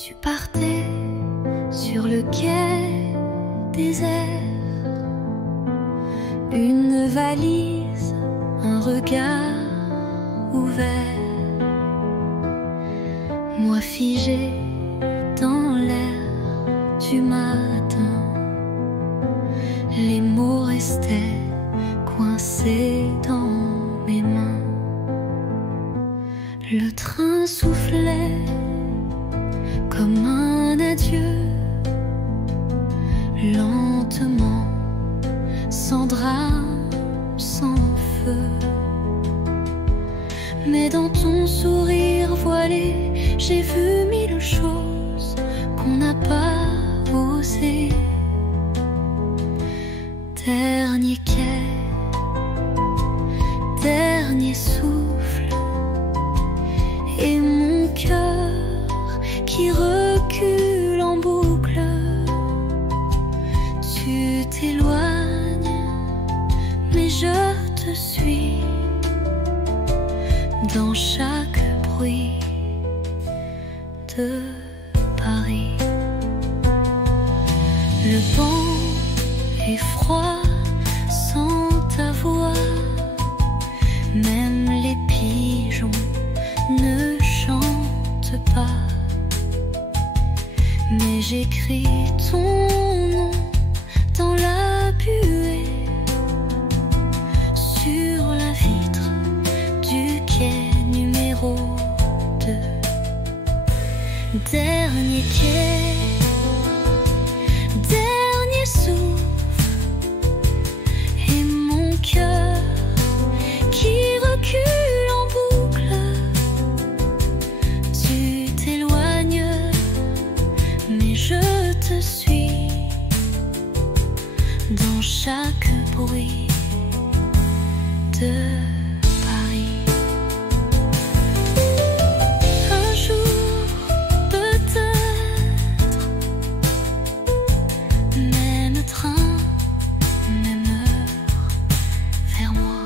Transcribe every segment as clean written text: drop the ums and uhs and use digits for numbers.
Tu partais sur le quai désert, une valise, un regard ouvert, moi figé dans l'air du matin. Les mots restaient coincés dans mes mains. Le train soufflait comme un adieu, lentement, sans drame, sans feu. Mais dans ton sourire voilé, j'ai vu mille choses qu'on n'a pas osées. Dernier quai, dernier souffle, et mon cœur qui recule en boucle. Tu t'éloignes, mais je te suis dans chaque bruit de Paris. Le vent est froid sans ta voix, même les pigeons ne chantent pas. Mais j'écris ton nom dans la buée, sur la vitre du quai numéro 2. Dernier quai, dernier souffle, et mon cœur qui recule en boucle. Tu t'éloignes, mais je te suis dans chaque bruit de Paris. Un jour, peut-être, même train, même heure, vers moi.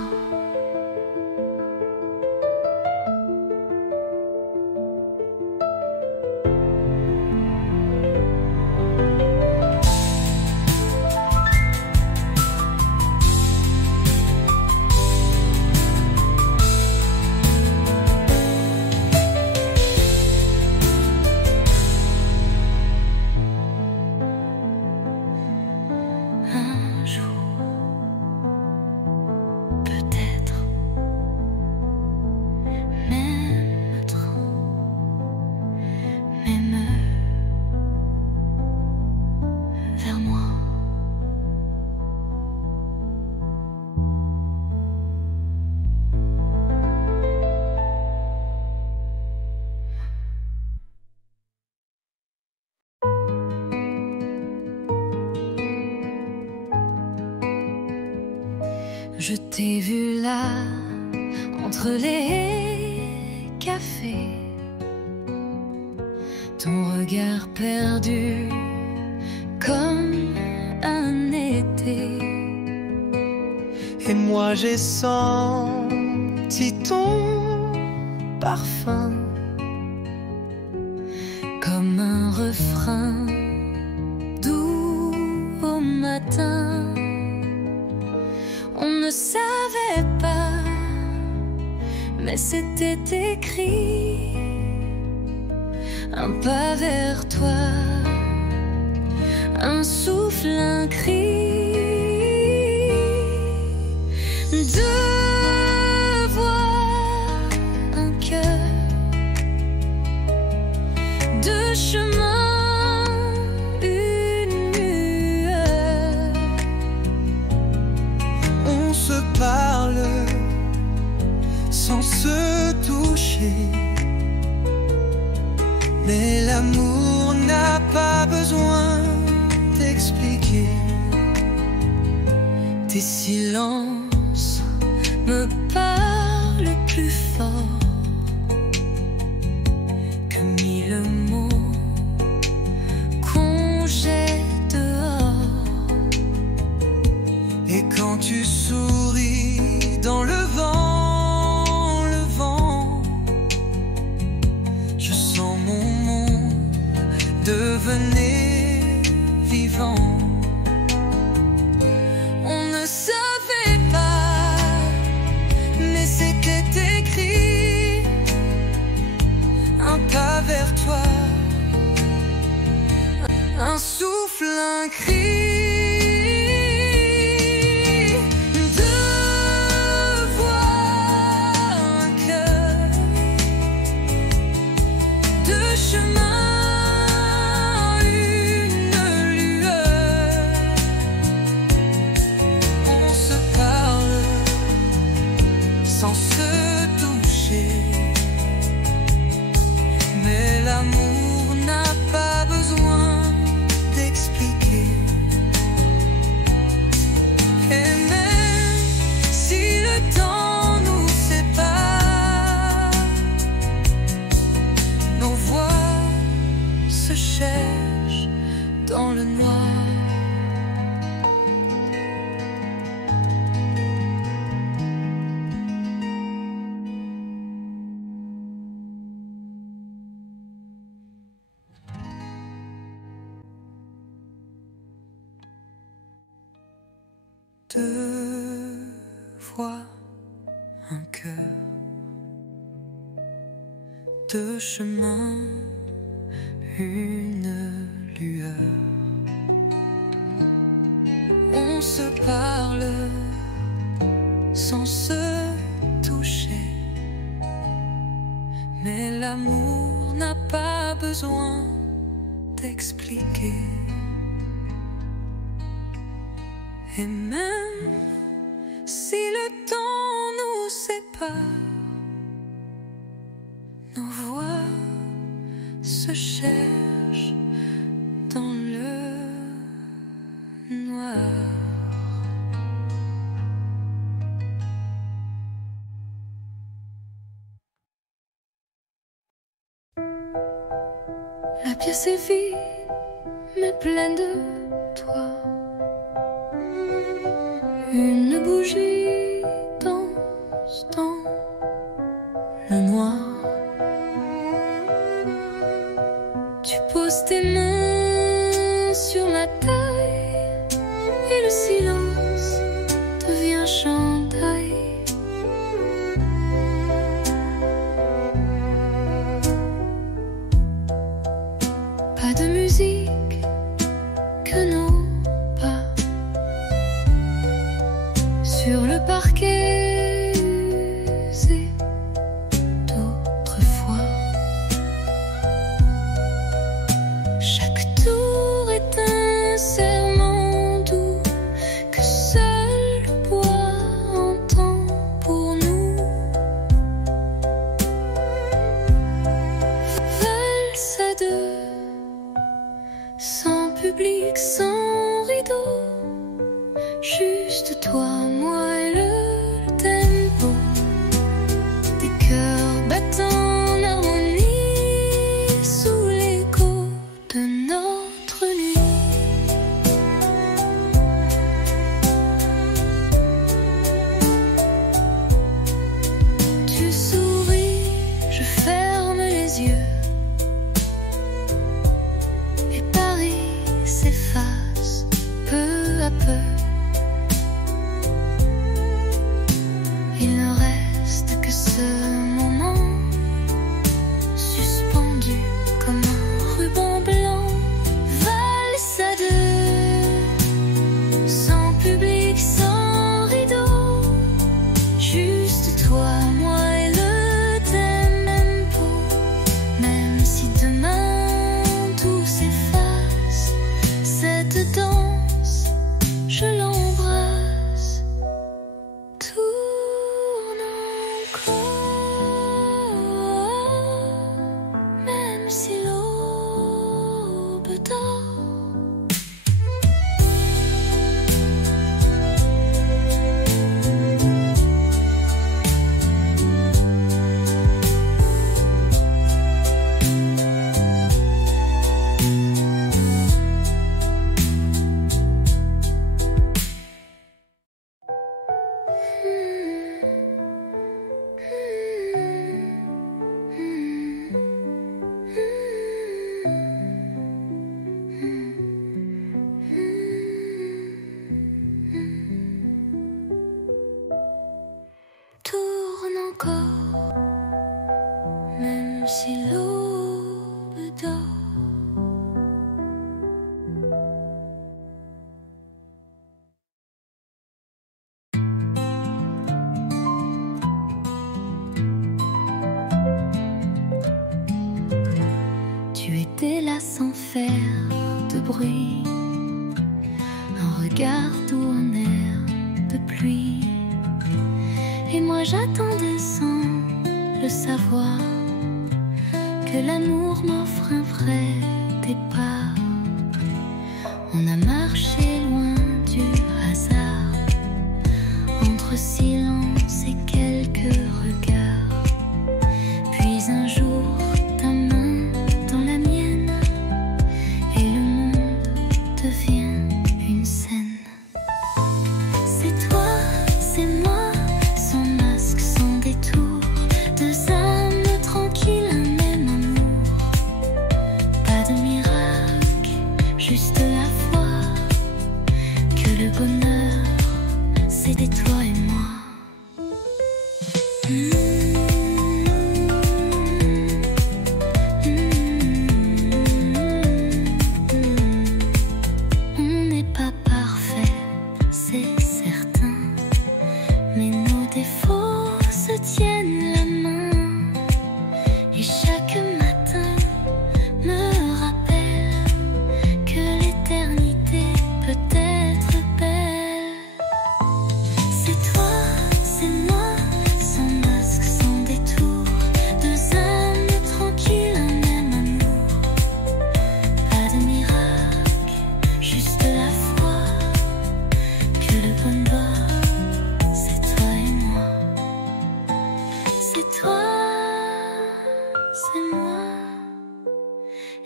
Un jour, peut-être, même train, même heure, vers moi. Je t'ai vu là, entre les cafés, ton regard perdu comme un été. Et moi j'ai senti ton parfum Comme un refrain doux au matin. On ne savait pas, mais c'était écrit. Un pas vers toi, un souffle, un cri. Deux voix, un cœur, deux chemins, une lueur. On se parle sans se toucher, mais l'amour n'a pas besoin d'expliquer. Tes silences me parlent plus fort que mille mots qu'on jette dehors. Et quand tu souris dans le vent, je sens mon monde un souffle, un cri. Sans se toucher, mais l'amour n'a pas besoin d'expliquer. Et même si le temps nous sépare, nos voix se cherchent dans le noir. Deux voix, un cœur, deux chemins, une lueur. On se parle sans se toucher, mais l'amour n'a pas besoin d'expliquer. Et même si le temps nous sépare, nos voix se cherchent dans le noir. La pièce est vide, mais pleine de toi. Une bougie danse dans le noir. Tu poses tes mains sur ma taille et le silence devient chandail. Pas de musique que nos pas sur le parquet usé d'autrefois. Chaque tour est un serment doux que seul le bois entend pour nous. Valse à deux, sans public, sans rideau, juste toi, moi et le tempo des cœurs battant en harmonie sous l'écho de notre nuit. Tu souris, je ferme les yeux et Paris s'efface peu à peu. Il ne reste que ce moment suspendu comme un ruban blanc. Valse à deux, sans public, sans rideau, juste toi, moi et le tempo. Même si demain tout s'efface, cette danse, je l'embrasse. Tourne encore, même si l'aube dort. Tourne encore, même si l'aube dort. Et moi j'attendais sans le savoir que l'amour m'offre un vrai départ. On a marché loin du hasard, entre silence et quelques regards. Puis un jour, ta main dans la mienne, et le monde devient une scène. C'est toi, c'est moi, sans masque, sans détour, deux âmes tranquilles, un même amour. Pas de miracle, juste la foi que le bonheur, c'était toi et moi. On n'est pas parfait, c'est certain, mais nos défauts se tiennent la main. Et chaque matin me rappelle que l'éternité peut être belle. C'est toi, c'est moi, sans masque, sans détour, deux âmes tranquilles, un même amour. Pas de miracle, juste la foi que le bonheur, c'est toi et moi. C'est toi, c'est moi,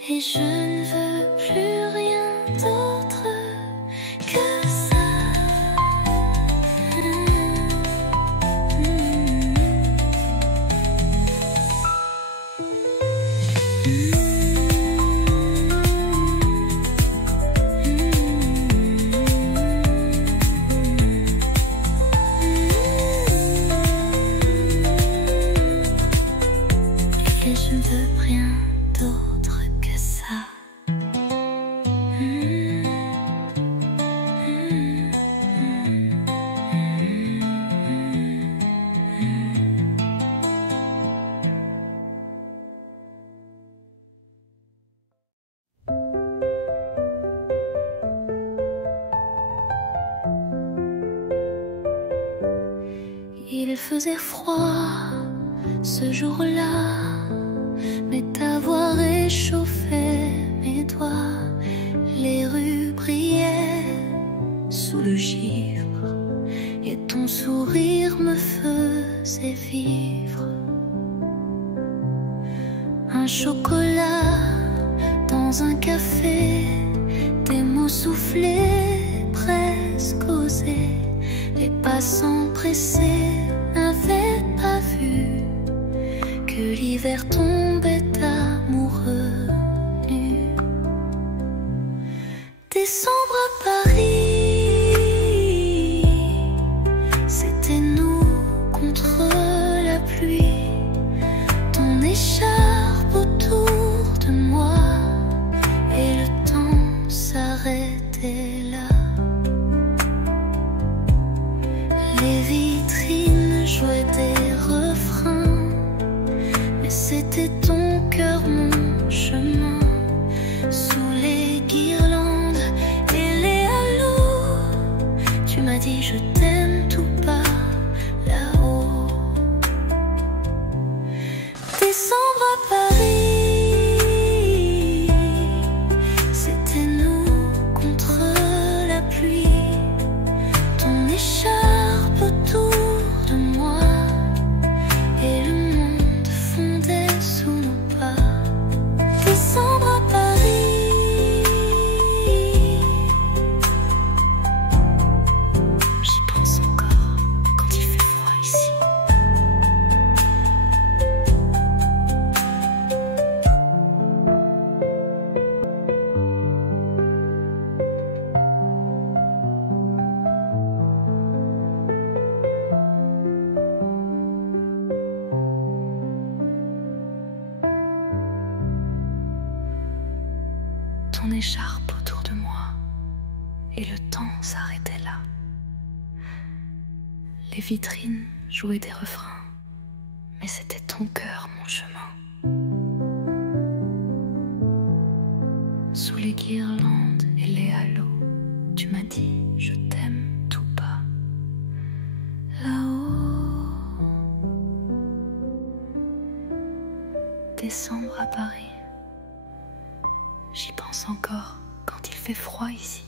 et je ne veux plus rien d'autre que ça. Et je ne veux rien d'autre que ça. Il faisait froid ce jour-là, mais ta voix réchauffait mes doigts. Les rues brillaient sous le givre, et ton sourire me faisait vivre. Un chocolat dans un café, des mots soufflés, presque osés. Les passants pressés n'avaient pas vu que l'hiver tombait amoureux nu. Décembre à Paris, c'était nous contre la pluie. Ton écharpe autour de moi, et le temps s'arrêtait là. Les vitrines jouaient des refrains, mais c'était ton cœur, mon chemin. Sous les guirlandes et les halos, tu m'as dit je t'aime tout bas là-haut. Décembre à Paris, c'était nous contre la pluie. Ton écharpe autour de moi, et le monde fondait sous nos pas. Décembre à Paris, j'y pense encore quand il fait froid ici. Ton écharpe autour de moi, et le temps s'arrêtait là. Les vitrines jouaient des refrains, mais c'était ton cœur, mon chemin. Sous les guirlandes et les halos, tu m'as dit je t'aime tout bas là-haut. décembre à Paris. J'y pense encore quand il fait froid ici.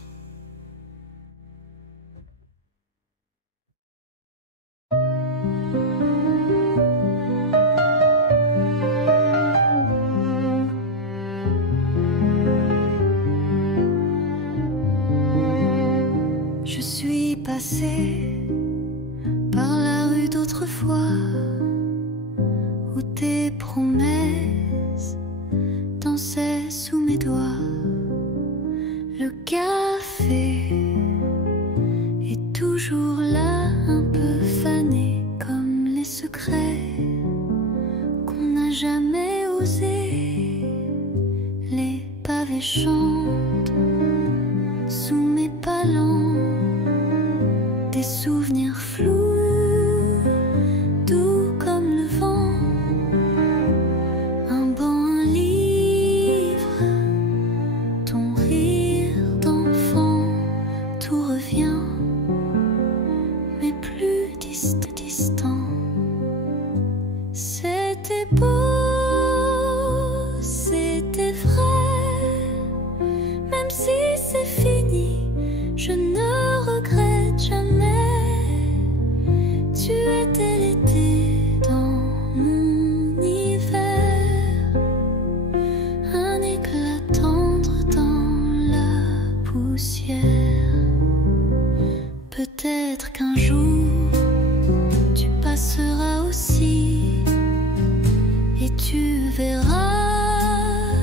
Je suis passée par la rue d'autrefois où tes promesses dansaient sous mes doigts. Le café est toujours là, un peu fané comme les secrets qu'on n'a jamais osé. Les pavés chantent sous mes palans, des souvenirs flous, doux comme le vent. Un banc, un livre, ton rire d'enfant, tout revient, mais plus distant. C'était beau, c'était vrai, même si c'est fini, je ne regrette jamais. Tu étais l'été dans mon hiver, un éclat tendre dans la poussière. Peut-être qu'un jour tu passeras aussi et tu verras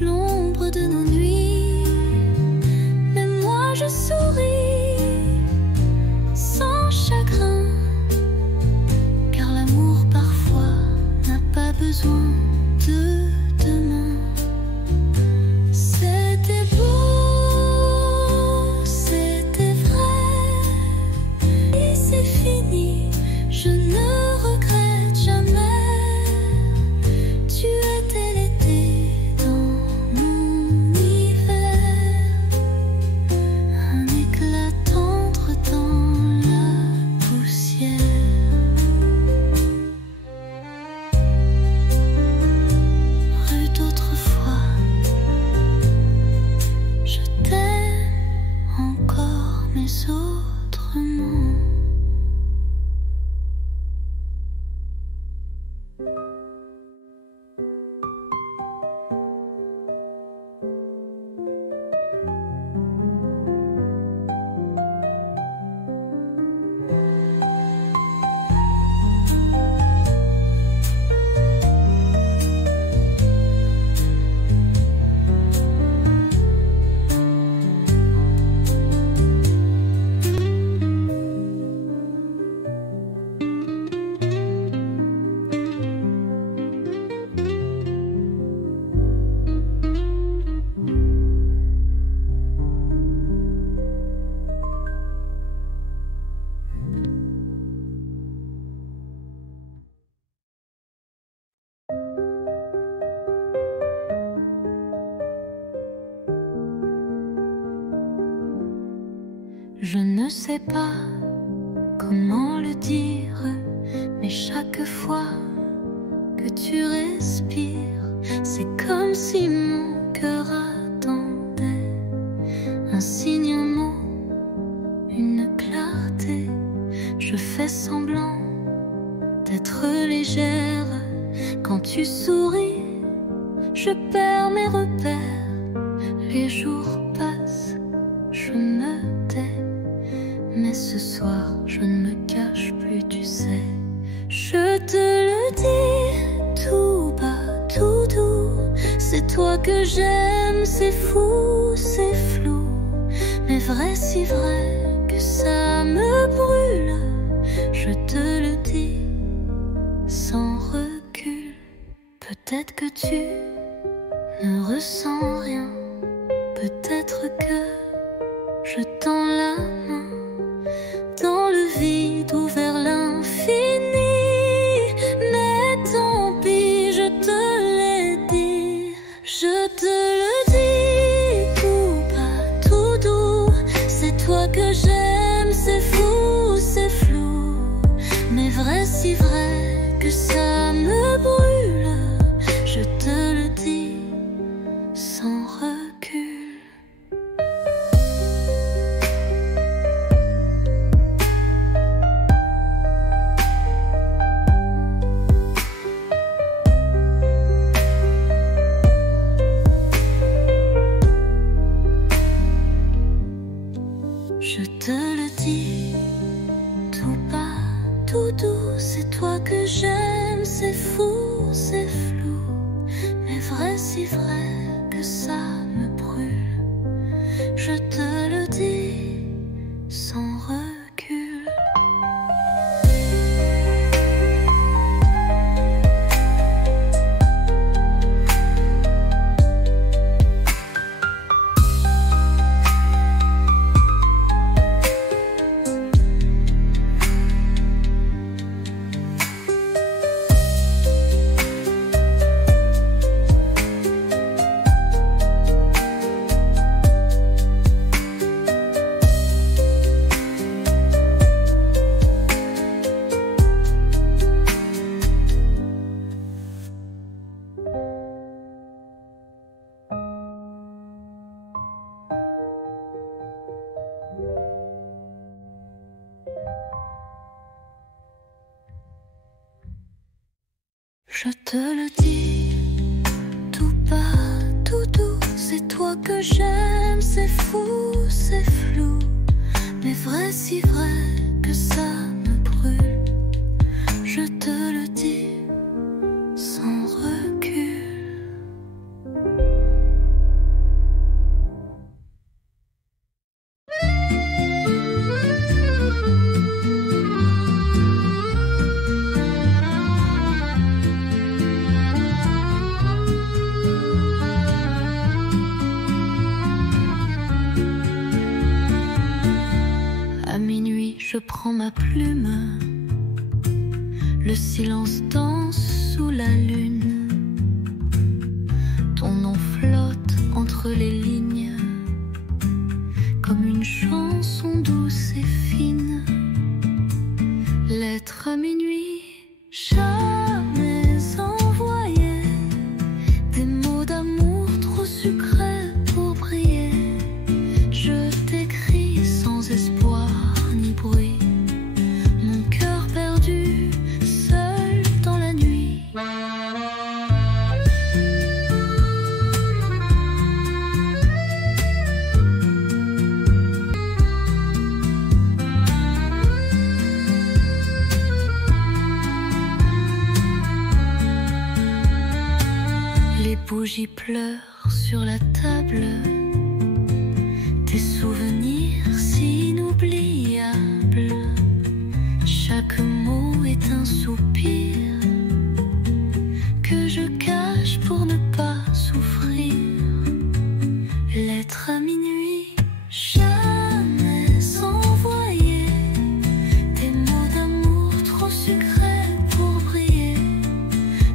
l'ombre de nos nuits. Mais moi je souris sans chagrin, car l'amour parfois n'a pas besoin de demain. C'était beau, c'était vrai, et c'est fini, je ne regrette jamais. Tu étais l'été dans mon hiver, un éclat tendre dans la poussière. Rue d'autrefois, je t'aime encore, mais autrement. Je ne sais pas comment le dire, mais chaque fois que tu respires, c'est comme si mon cœur attendait un signe, un mot, une clarté. Je fais semblant d'être légère. Quand tu souris, je perds mes repères. Les jours passent, je me tais, mais ce soir je ne me cache plus, tu sais. Je te le dis tout bas, tout doux, c'est toi que j'aime, c'est fou, c'est flou, mais vrai, si vrai que ça me brûle. Je te le dis sans recul. Peut-être que tu ne ressens rien, peut-être que je tends la main dans le vide ou vers l'infini. Mais tant pis, je te l'ai dit, je te le dis tout bas, tout doux, c'est toi que j'aime, c'est fou, c'est flou, mais vrai, si vrai que ça me brûle. Je c'est toi que j'aime, c'est fou, c'est flou, mais vrai, si vrai que ça me brûle. Je te le dis sans recul. Je te le dis, tout bas, tout doux, c'est toi que j'aime, c'est fou, c'est flou, mais vrai, si vrai que ça me brûle. Je te le dis sans recul. Je prends ma plume, le silence danse sous la lune. Ton nom flotte entre les lignes, comme une chanson douce et fine. Lettre à minuit, jamais envoyée, des mots d'amour trop sucrés pour briller. Je t'écris sans espoir ni bruit, mon cœur perdu, seul dans la nuit. Les bougies pleurent sur la table, tes souvenirs inoubliables. Chaque mot est un soupir que je cache pour ne pas souffrir. Lettre à minuit, jamais envoyée, des mots d'amour trop sucrés pour briller.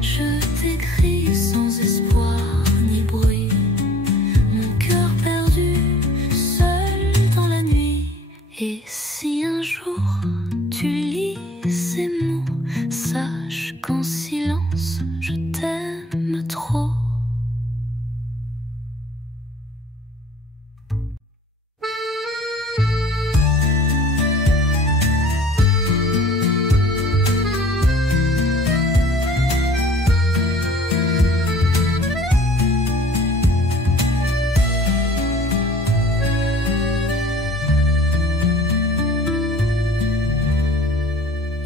Je t'écris sans espoir ni bruit, mon cœur perdu, seul dans la nuit. Et si un jour tu lis ces mots, sache qu'en silence je t'aime trop.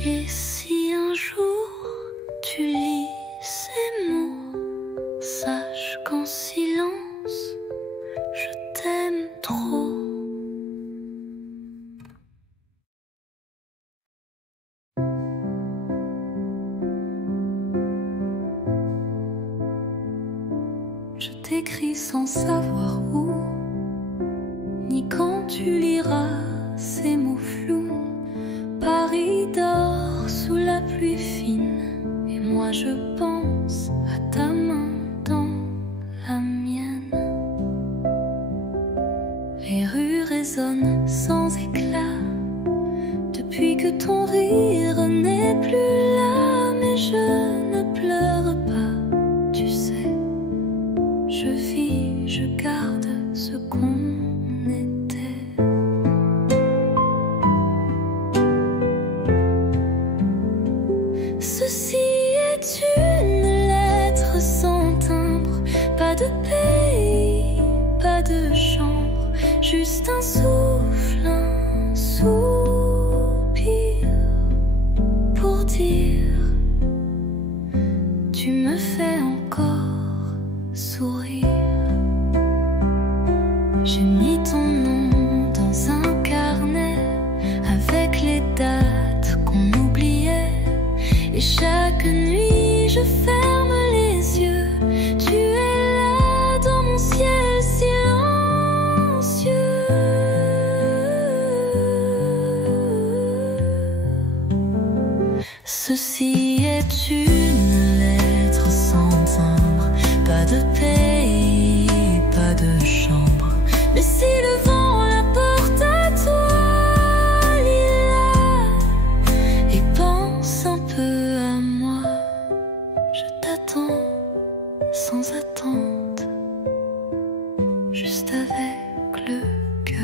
Et si un jour tu lis ces mots, sache qu'en silence je t'aime trop. Je t'écris sans savoir où, ni quand tu liras ces mots flous. Paris dort sous la pluie fine, et moi je pense à ta main dans la mienne. Les rues résonnent sans éclat, depuis que ton rire n'est plus là. Mais je ne pleure pas, tu sais, je vis, je garde ce qu'on était. Ceci est une lettre sans timbre, pas de pays, pas de chambre, juste un souffle, un soupir pour dire dire, tu me fais encore sourire. J'ai mis ton nom dans un carnet avec les dates qu'on oubliait, et chaque nuit je ferme les yeux. Tu es là dans mon ciel silencieux. Ceci est une lettre sans timbre, pas de pays, pas de chambre. Mais si le vent la porte à toi, Lila, et pense un peu à moi, je t'attends sans attente, juste avec le cœur.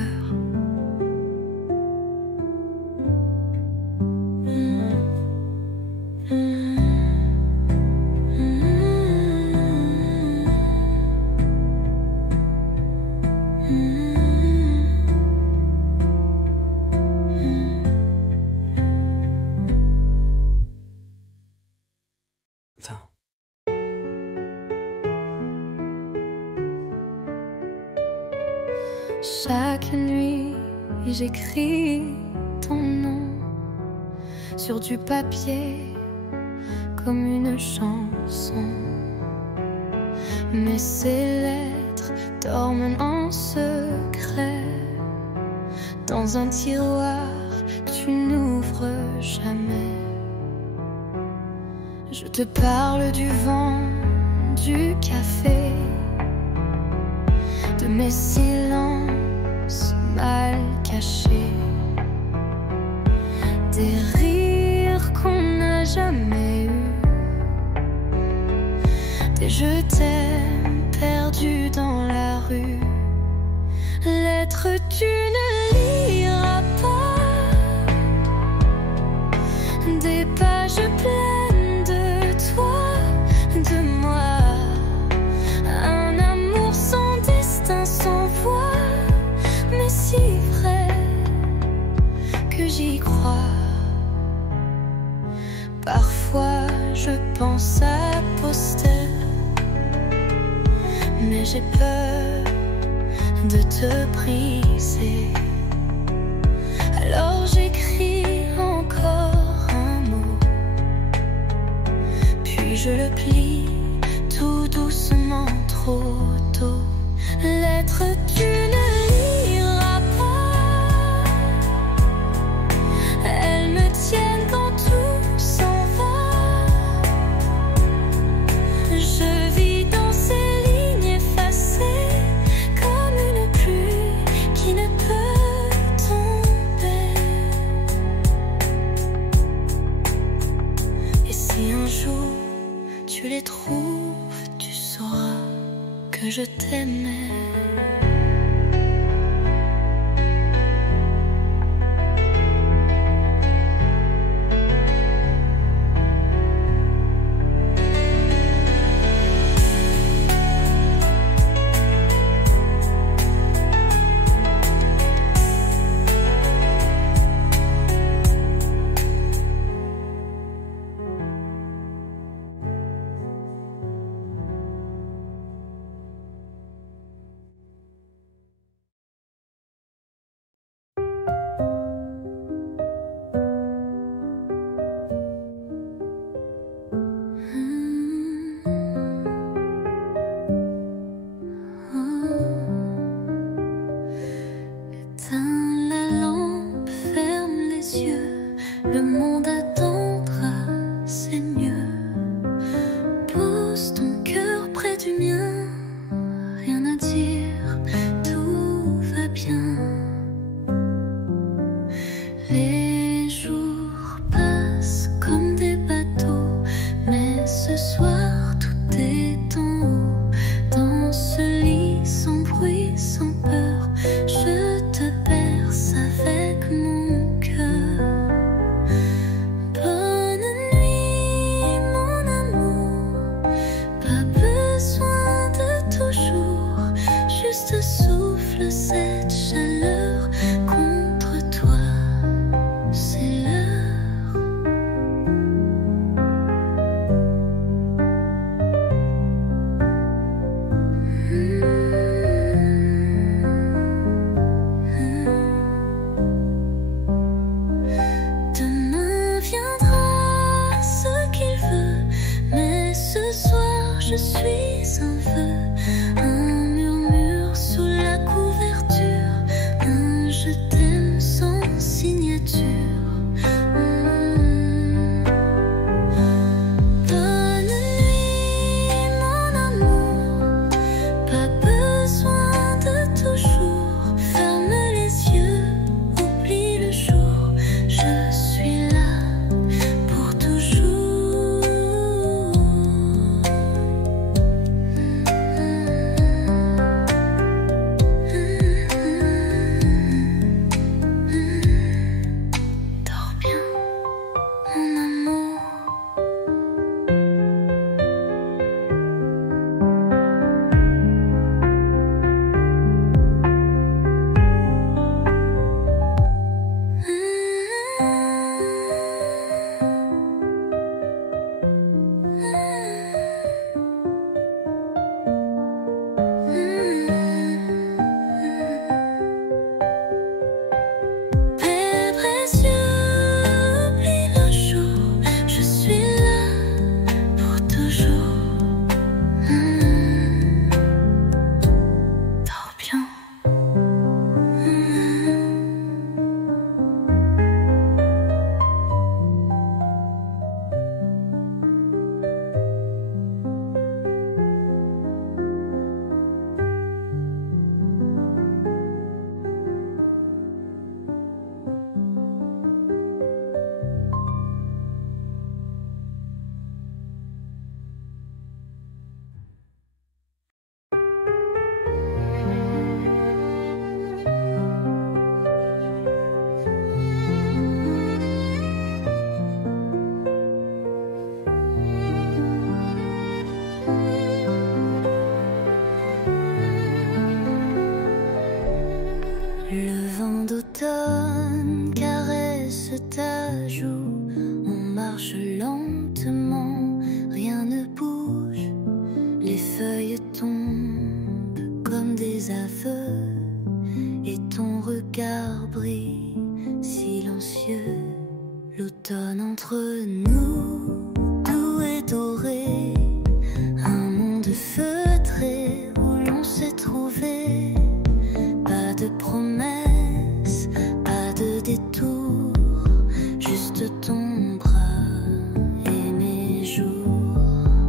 Chaque nuit, j'écris ton nom sur du papier comme une chanson. Mais ces lettres dorment en secret dans un tiroir que tu n'ouvres jamais. Je te parle du vent, du café, de mes silences mal cachés, des rires qu'on n'a jamais eus, des je t'aime perdus dans la rue. Lettres tu ne liras pas, des pages pleines de toi, de moi, un amour sans destin, sans voix, mais si vrai que j'y crois. Parfois je pense à poster, mais j'ai peur de te briser. Alors j'écris encore un mot, puis je le plie tout doucement, trop tôt. Lettre tu ne liras pas, elles me tiennent quand tout s'en va. Je vis dans ces lignes effacées comme une pluie qui ne peut tomber. Et si un jour tu les trouves, tu sauras que je t'aimais. je suis un vœu, un murmure sous la couverture, un je t'aime sans signature. Bonne nuit mon amour, pas besoin de toujours. Ferme les yeux, oublie le jour, je suis là pour toujours. Dors bien, mon amour. Père précieux, oublie le jour, je suis là pour toujours. Dors bien. Le vent d'automne caresse ta joue, on marche lentement, rien ne bouge, les feuilles tombent comme des aveux, et ton regard brille silencieux. L'automne entre nous, doux et doré, un monde feutré où l'on s'est trouvé. Pas de promesses, pas de détour, juste ton bras et mes jours.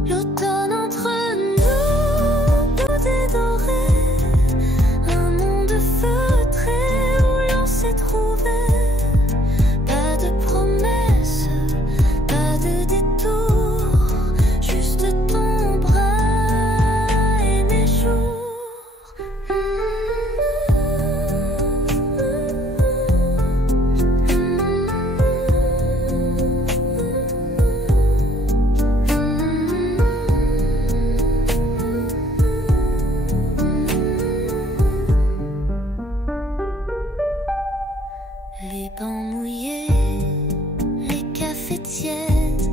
L'automne entre nous, tout est doré, un monde feutré où l'on s'est trouvé. Pas de promesses, pas de détour, juste ton bras et mes jours. Les bancs mouillés, les cafés tièdes,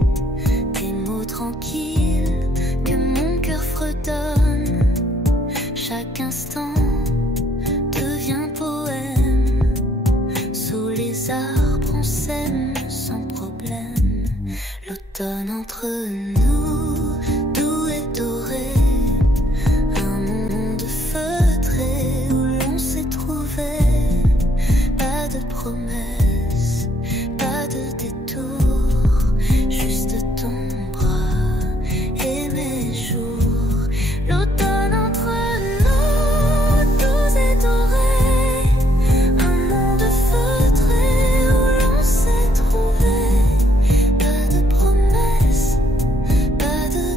des mots tranquilles que mon cœur fredonne. Chaque instant devient poème. Sous les arbres on s'aime sans problème. L'automne entre nous, doux et doré, un monde feutré où l'on s'est trouvé. Pas de promesses, pas de détour, juste ton bras et mes jours. L'automne entre nous, doux et doré, un monde feutré où l'on s'est trouvé. Pas de promesses, pas de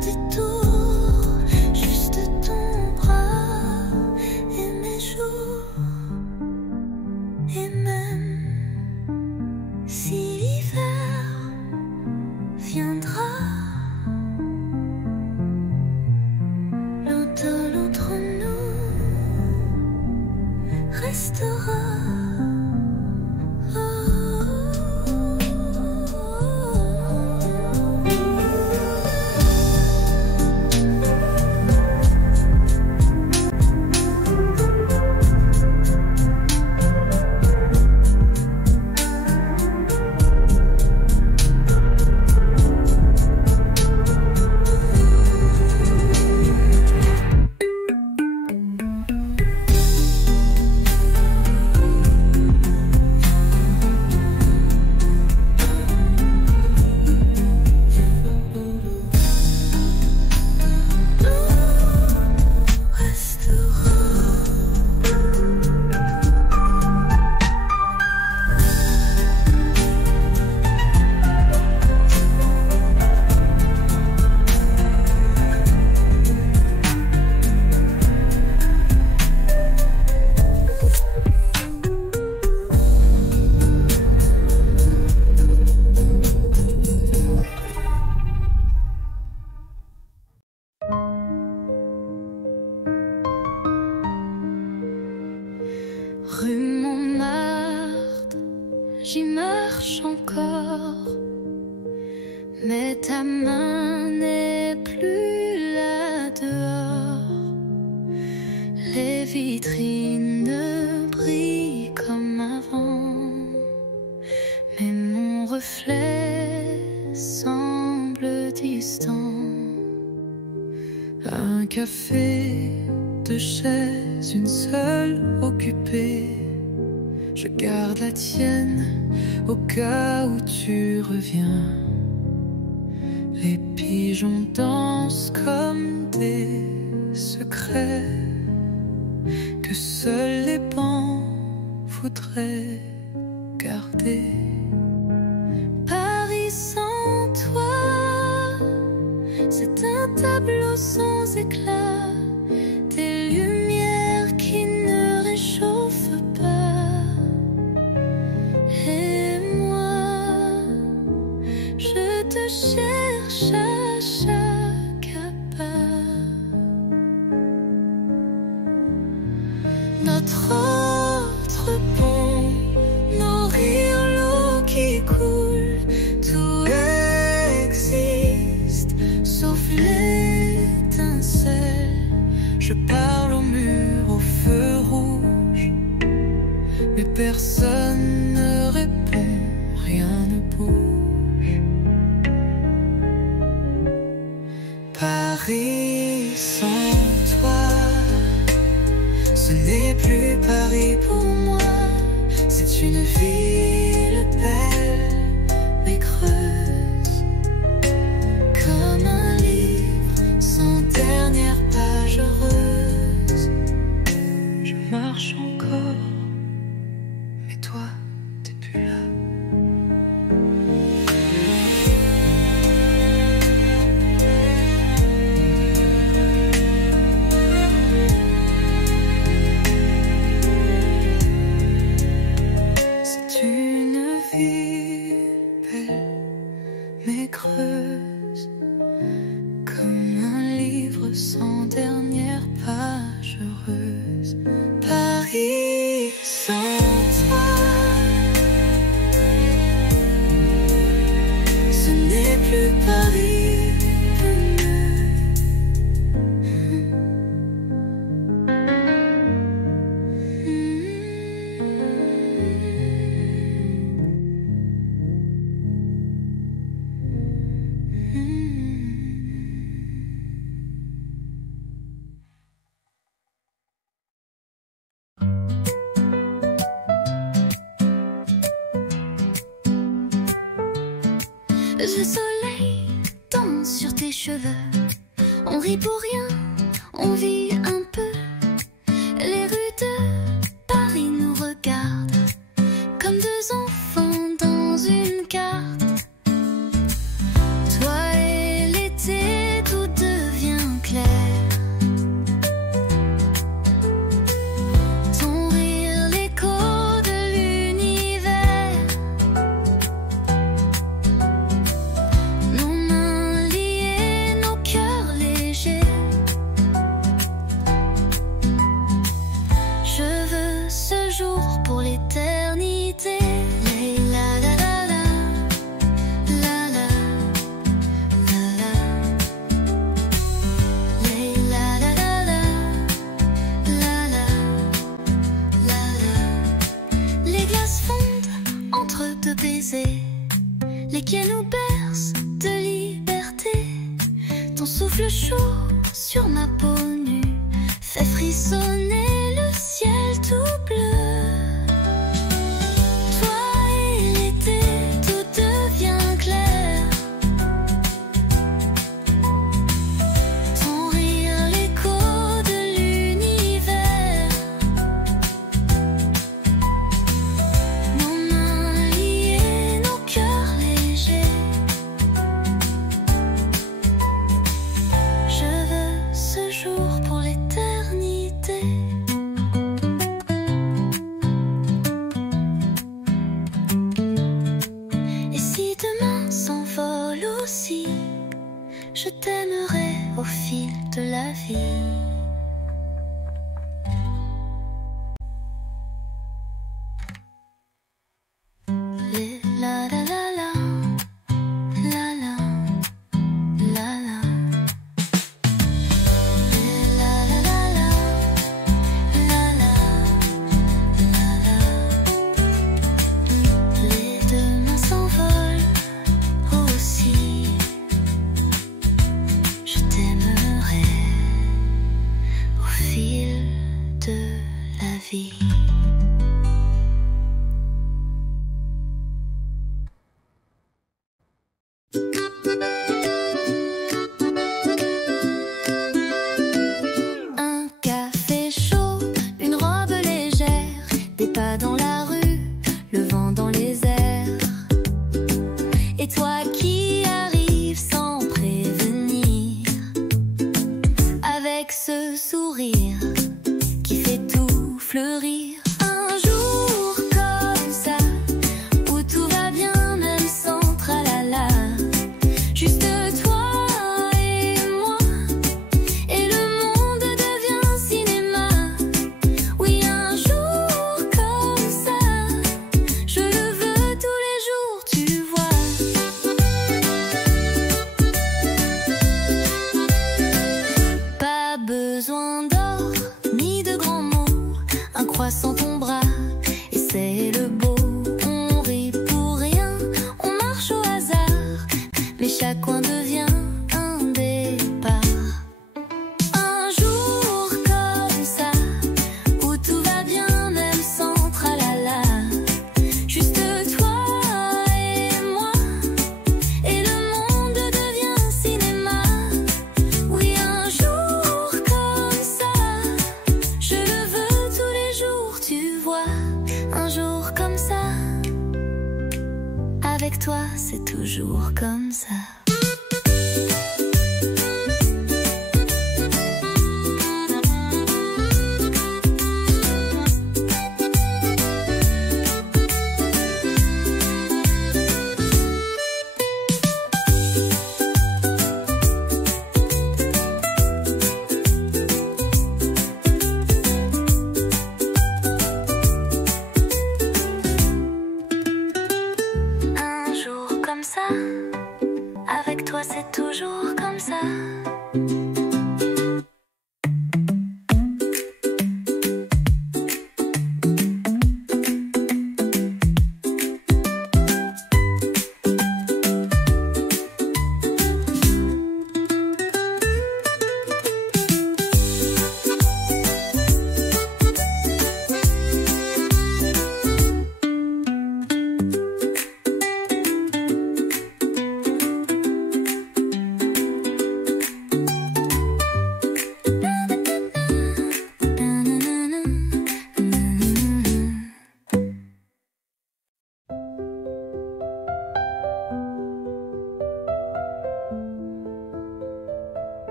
Ta main n'est plus là dehors. Les vitrines ne brillent comme avant, mais mon reflet semble distant. Un café, deux chaises, une seule occupée. Je garde la tienne au cas où tu reviens. Les pigeons dansent comme des secrets que seuls les bancs voudraient garder. Paris sans toi, c'est un tableau sans éclat, des lumières qui ne réchauffent pas. Et moi, je te cherche à chaque pas. Notre autre pont, nos rires, l'eau qui coule, tout existe, sauf l'étincelle. Je parle au mur, au feu rouge, mais personne ne répond, rien ne bouge. Paris sans toi, ce n'est plus Paris pour moi. C'est une ville belle mais creuse, Comme un livre sans dernière page heureuse. je marche encore, mais toi, t'es plus là. C'est une ville belle mais creuse, Comme un livre sans dernière page heureuse. Paris sans toi, Ce n'est plus Paris pour Le soleil danse sur tes cheveux. On rit pour rien, on vit un peu. Les rues de Paris nous regardent comme deux enfants dans une carte. Toi et l'été, tout devient clair. Ton rire, l'écho de l'univers. Nos mains liées, nos cœurs légers. Je veux ce jour pour l'éternité. La la la la, la la, la la, la la la la, la la, la la. Les glaces fondent entre deux baisers, les quais nous bercent de liberté. Ton souffle chaud sur ma peau nue fait frissonner le ciel tout bleu. Toi et l'été, tout devient clair. Ton rire, l'écho de l'univers. Nos mains liées, nos cœurs légers. Je veux ce jour pour l'éternité. Et si demain s'envole aussi, je t'aimerai au fil de la vie. Les la la la la, la la, toujours comme ça.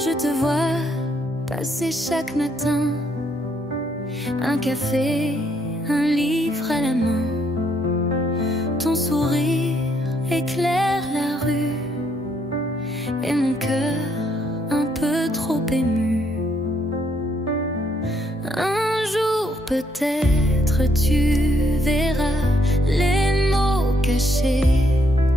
Je te vois passer chaque matin, un café, un livre à la main. Ton sourire éclaire la rue et mon cœur un peu trop ému. Un jour peut-être tu verras les mots cachés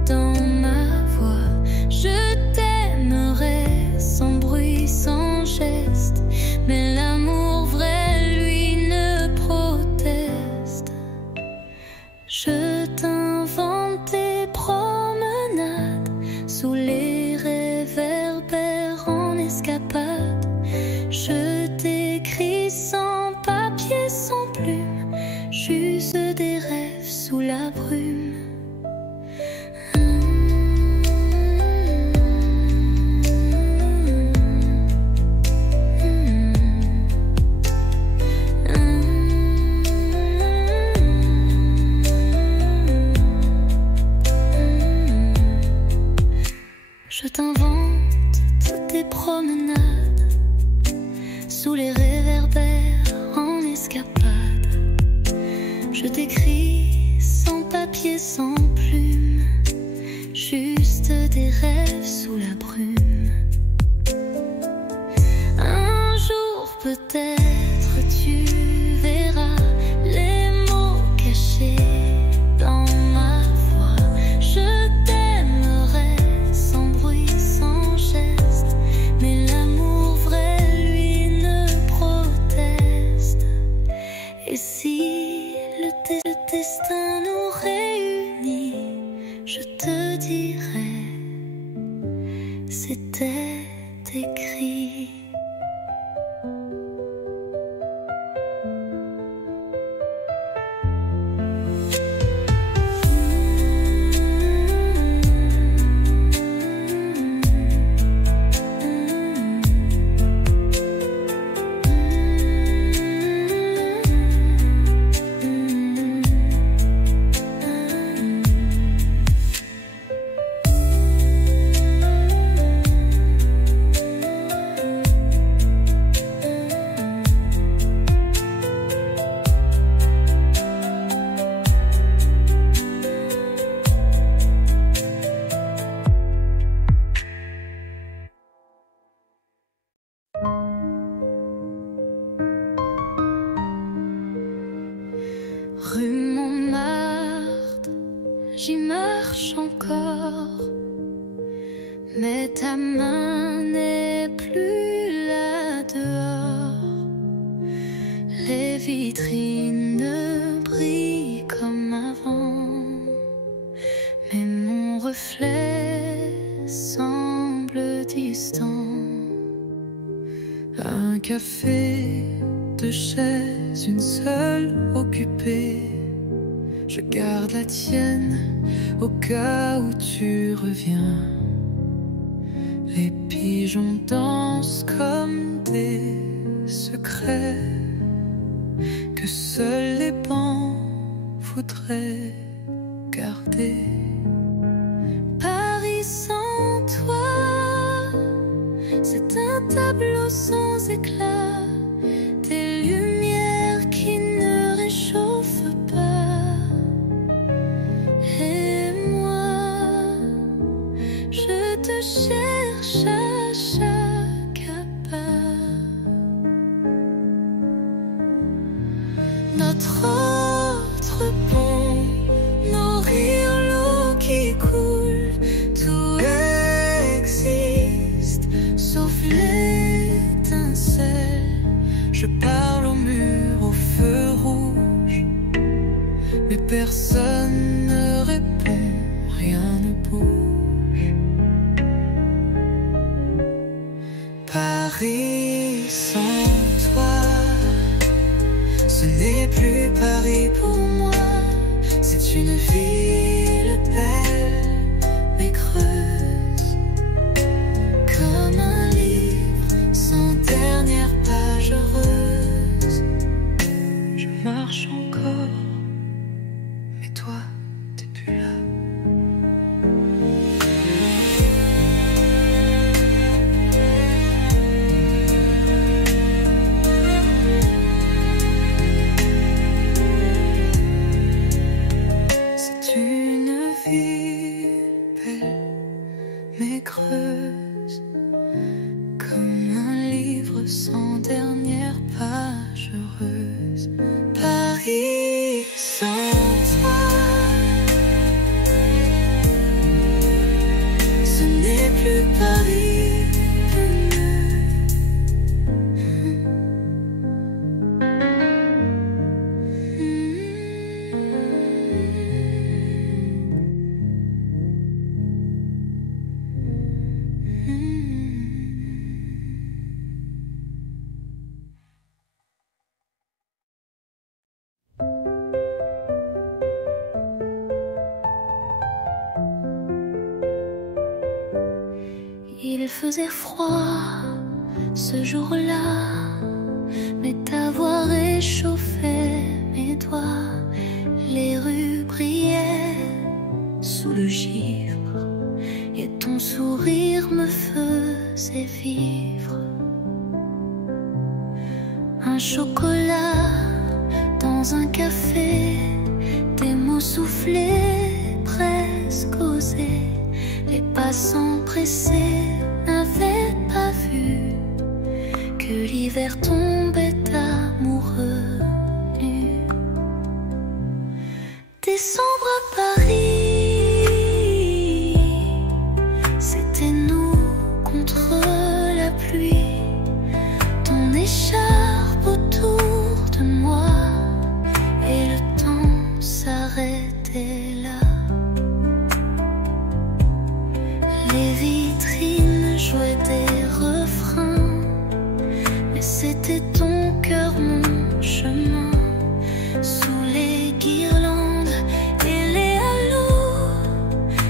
dans ma voix. Je t'aimerai sans bruit, sans geste, mais l'amour vrai, lui, ne proteste. Je t'invente des promenades sous les réverbères en escapade. Je t'écris sans papier, sans plume, juste des rêves sous la brume. Je t'invente toutes tes promenades sous les réverbères en escapade. Je t'écris sans papier, sans plume, juste des rêves sous la brume. Un jour peut-être tu verras les mots cachés dans ma voix. Je t'aimerai sans bruit, sans geste, mais l'amour vrai, lui, ne proteste. Et si le destin nous réunit, je te dirai, c'était écrit. Rue Montmartre, j'y marche encore, mais ta main n'est plus là dehors. Les vitrines ne brillent comme avant, mais mon reflet semble distant. Un café, deux chaises, une seule occupée. Je garde la tienne au cas où tu reviens. Les pigeons dansent comme des secrets que seuls les bancs voudraient garder. Paris sans toi, c'est un tableau sans éclat, des lumières qui ne réchauffent pas. Et moi, je te cherche à chaque pas. Notre autre pont, nos rires, l'eau qui coule, tout est Je parle au mur, au feu rouge, mais personne ne répond, rien ne bouge. Paris sans toi, ce n'est plus Paris pour moi. C'est une ville belle mais creuse, comme un livre sans dernière page heureuse. Je marche encore, mais toi, t'es plus là. C'est une ville belle mais creuse, comme un livre sans dernière page heureuse. Paris sans toi, ce n'est plus Paris le Il faisait froid ce jour-là, mais ta voix réchauffait mes doigts. Les rues brillaient sous le givre et ton sourire me faisait vivre. Un chocolat dans un café, des mots soufflés, presque osés. Les passants pressés n'avaient pas vu que l'hiver tombait amoureux nu. Décembre à Paris, c'était nous contre la pluie. Ton écharpe autour de moi et le temps s'arrêtait là. Les vitrines jouaient des refrains, mais c'était ton cœur, mon chemin. Sous les guirlandes et les halos,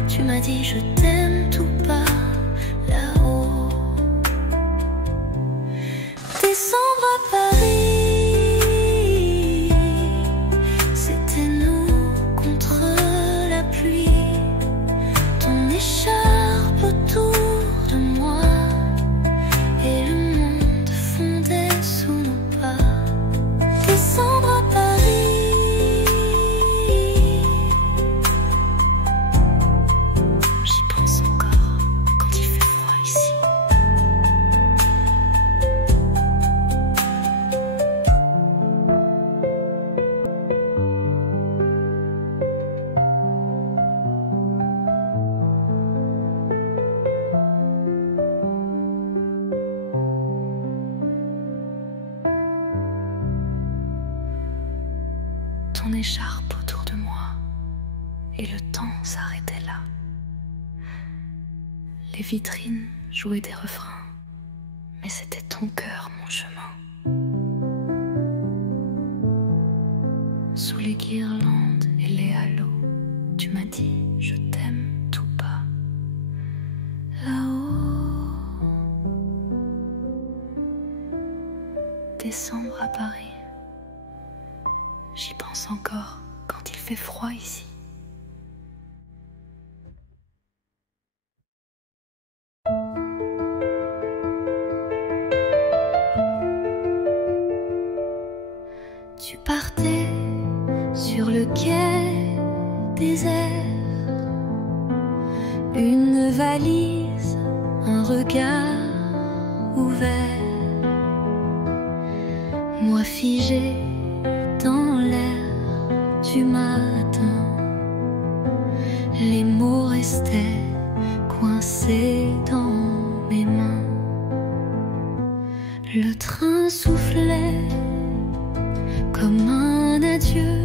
tu m'as dit je t'aime tout bas là-haut. Décembre à Paris, c'était nous contre la pluie. Ton écharpe autour de moi et le monde fondait sous nos pas. Décembre à Paris, j'y pense encore quand il fait froid ici. Ton écharpe autour de moi et le temps s'arrêtait là. Les vitrines jouaient des refrains, mais c'était ton cœur, mon chemin. Sous les guirlandes et les halos, tu m'as dit je t'aime tout bas là-haut. Décembre à Paris, j'y pense encore quand il fait froid ici. Tu partais sur le quai désert, une valise, un regard ouvert. Moi figé dans l'air du matin, les mots restaient coincés dans mes mains. Le train soufflait comme un adieu,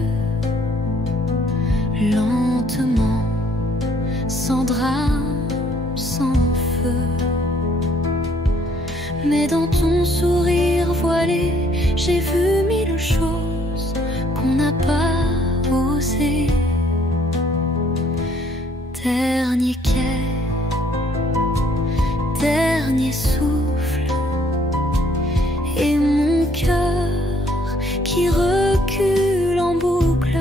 lentement, sans drame, sans feu. Mais dans ton sourire voilé, j'ai vu mille choses qu'on n'a pas osé. Dernier quai, dernier souffle, et mon cœur qui recule en boucle.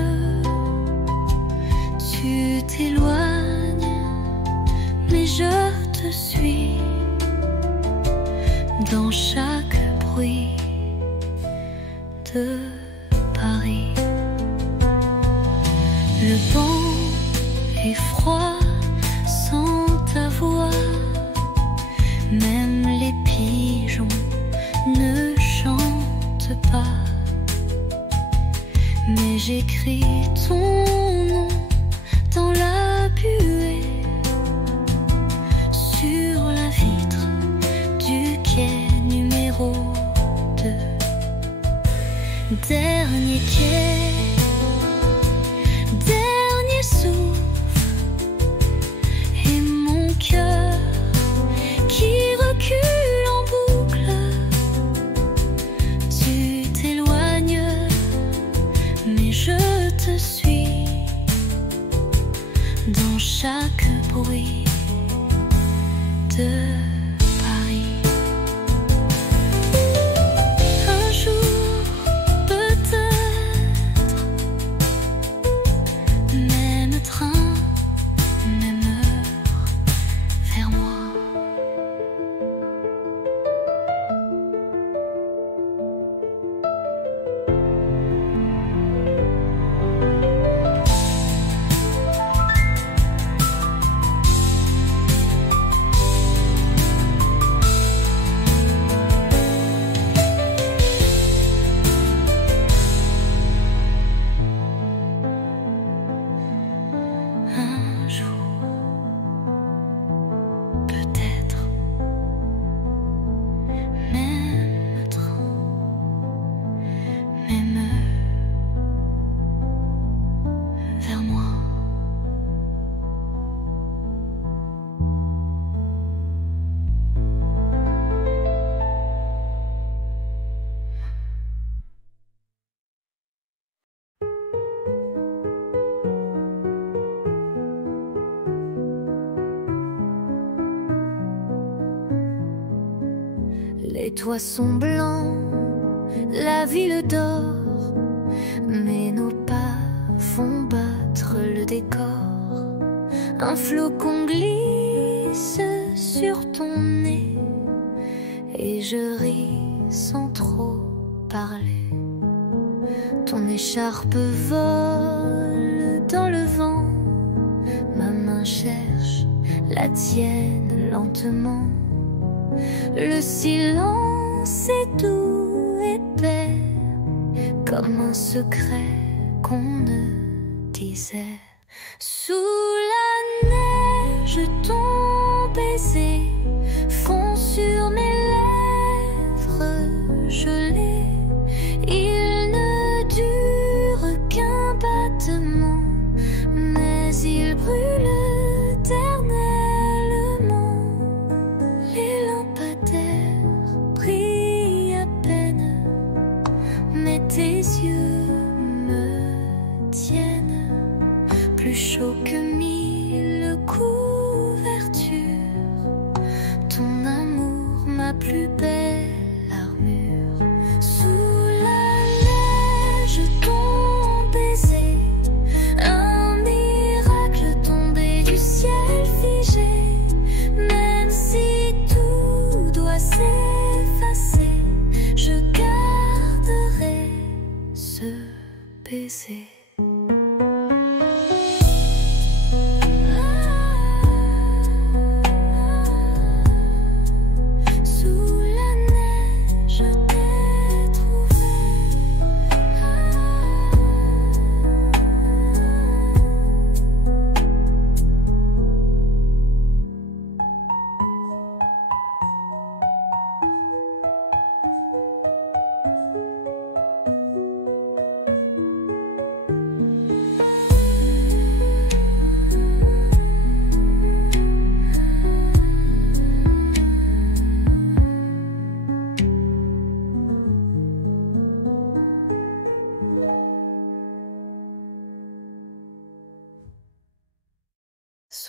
Tu t'éloignes, mais je te suis dans chaque bruit de Paris. Le vent est froid sans ta voix, même les pigeons ne chantent pas. Mais j'écris ton nom dans la buée, sur la vitre du quai numéro 2. Dernier quai, dernier souffle, et mon cœur qui recule en boucle. Tu t'éloignes, mais je te suis dans chaque bruit de Paris. Un jour, peut-être, même train, même heure, vers moi. Un jour, peut-être, même train, même heure, vers moi. Les toits sont blancs, la ville dort, mais nos pas font battre le décor. Un flocon glisse sur ton nez, et je ris sans trop parler. Ton écharpe vole dans le vent, ma main cherche la tienne lentement. Le silence est doux, épais, comme un secret qu'on ne disait. Sous la neige, ton baiser fond sur mes lèvres gelées. Il ne dure qu'un battement, mais il brûle éternellement. Les lampadaires brillent à peine, mais tes yeux me tiennent plus chaud que 1000 couvertures. Ton amour, ma plus belle armure. Sous la neige, ton baiser, un miracle tombé du ciel figé. Même si tout doit s'effacer, je garderai ce baiser. Sous la neige, je t'ai trouvé.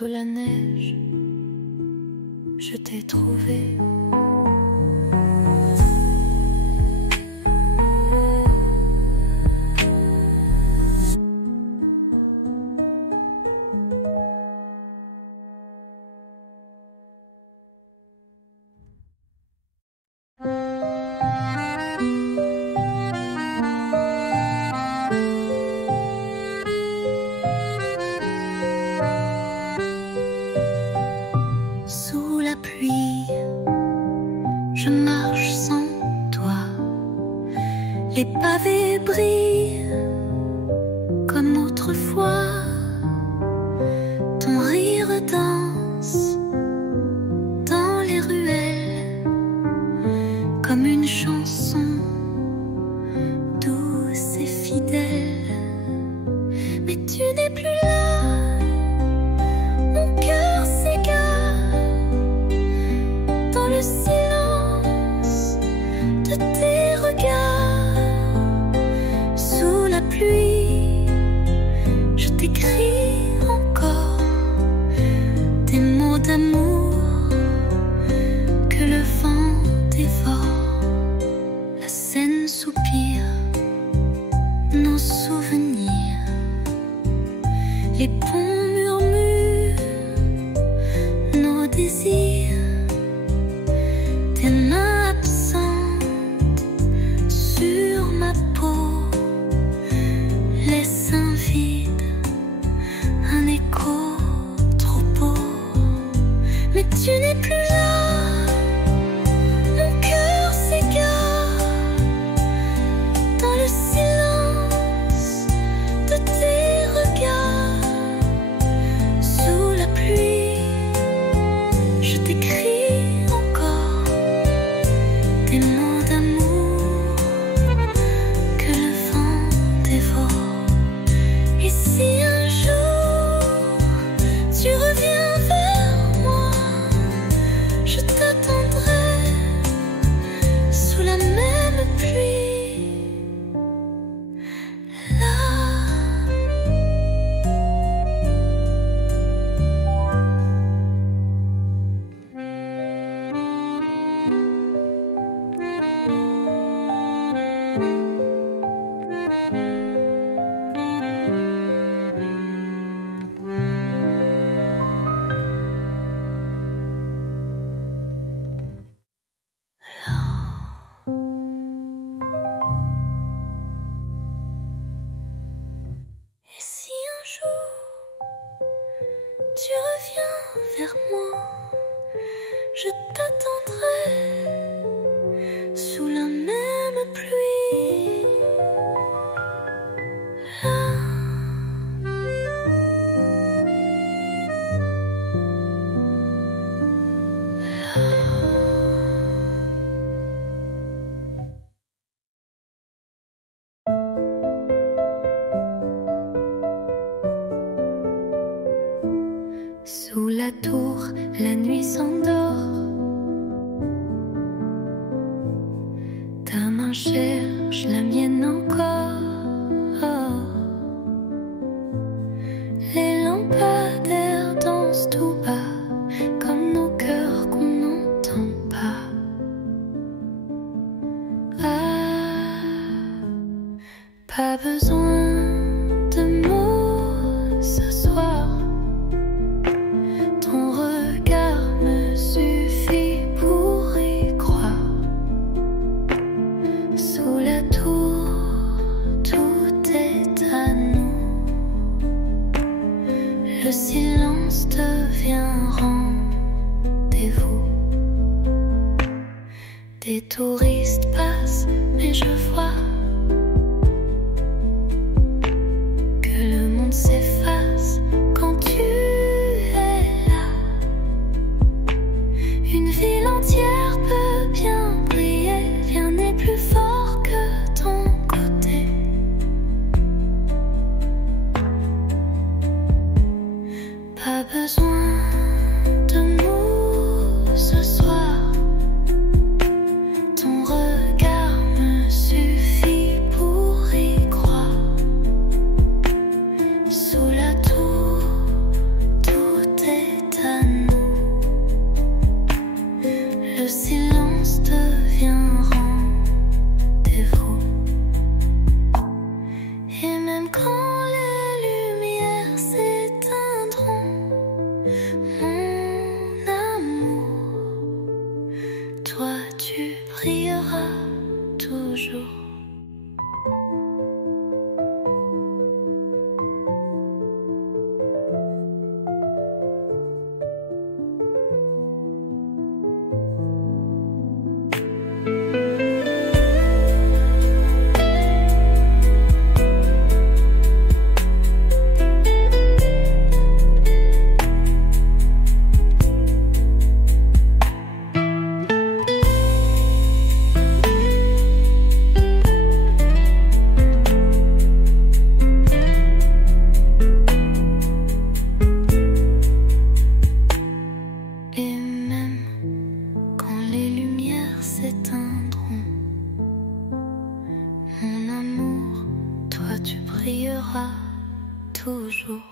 Sous la neige, je t'ai trouvé. Sous la pluie, je marche sans toi. Les pavés brillent comme autrefois. Ton rire danse dans les ruelles comme une chanson douce et fidèle. Mais tu n'es plus là, mon cœur s'égare dans le silence de tes regards. Sous la pluie, je t'écris encore des mots d'amour que le vent dévore. La Seine soupire nos souvenirs, les ponts murmurent nos désirs. Tes mains absentes sur ma peau laissent un vide, un écho trop beau. Mais tu n'es plus là, mon cœur s'égare dans le silence de tes regards. Sous la pluie, je t'écris encore des mots d'amour que le vent dévore. Et si un jour tu reviens vers moi, je t'attendrai sous la même pluie. Là. Et si un jour tu reviens vers moi, je t'attendrai sous la même pluie. Là. Sous la tour, la nuit s'endort. Ta main cherche la mienne encore. Les lampadaires dansent tout bas, comme nos cœurs qu'on n'entend pas. Ah, pas besoin de mots ce soir. Ton regard me suffit pour y croire. Sous la tour, tout est à nous. Le silence devient rendez-vous. Des touristes passent, mais je vois que le monde s'efface quand tu es là. Une ville entière peut bien briller, rien n'est plus fort que ton côté. Pas besoin de mots ce soir. Ton regard me suffit pour y croire. Sous la tour, tout est tu brilleras toujours. Toujours.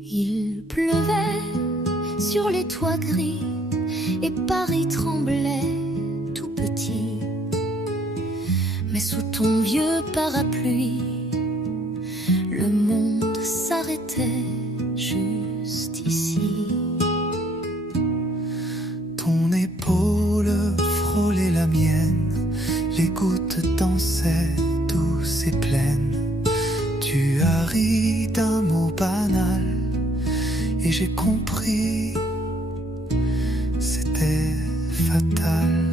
Il pleuvait sur les toits gris et Paris tremblait tout petit. Mais sous ton vieux parapluie, le monde s'arrêtait juste ici. Ton épaule frôlait la mienne, les gouttes dansaient douces et pleines. Tu as ri d'un mot banal et j'ai compris, c'était fatal.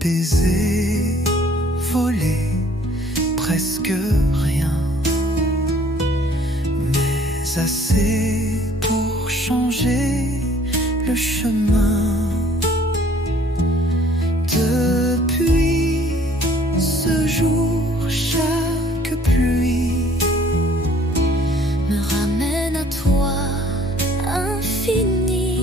Baiser, voler, presque rien, mais assez pour changer le chemin. Depuis ce jour, chaque pluie me ramène à toi, infini.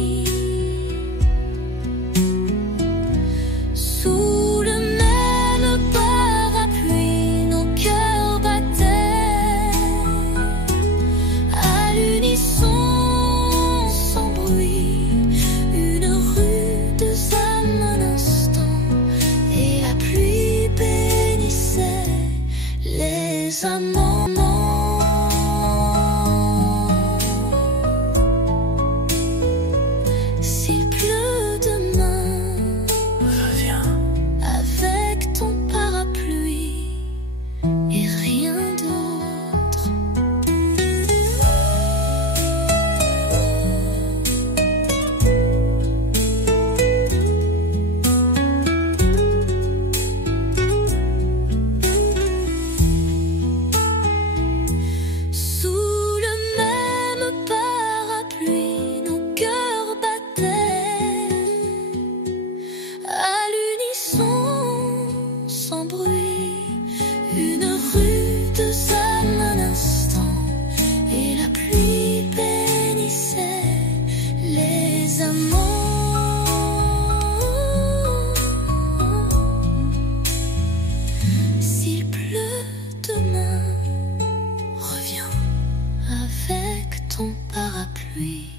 S'il pleut demain, reviens avec ton parapluie et rien d'autre. Sous le même parapluie, nos cœurs battaient à l'unisson, sans bruit. Une rude âme un instant, et la pluie bénissait les amants. S'il pleut demain, reviens avec ton parapluie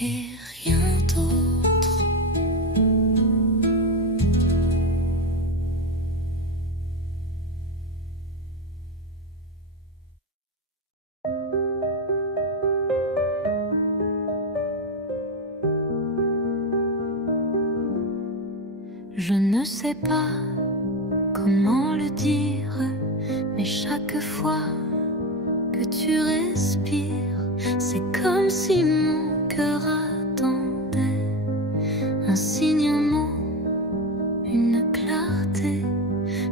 et rien d'autre. Je ne sais pas comment le dire, mais chaque fois que tu respires, c'est comme si mon cœur attendait un signe, un mot, une clarté.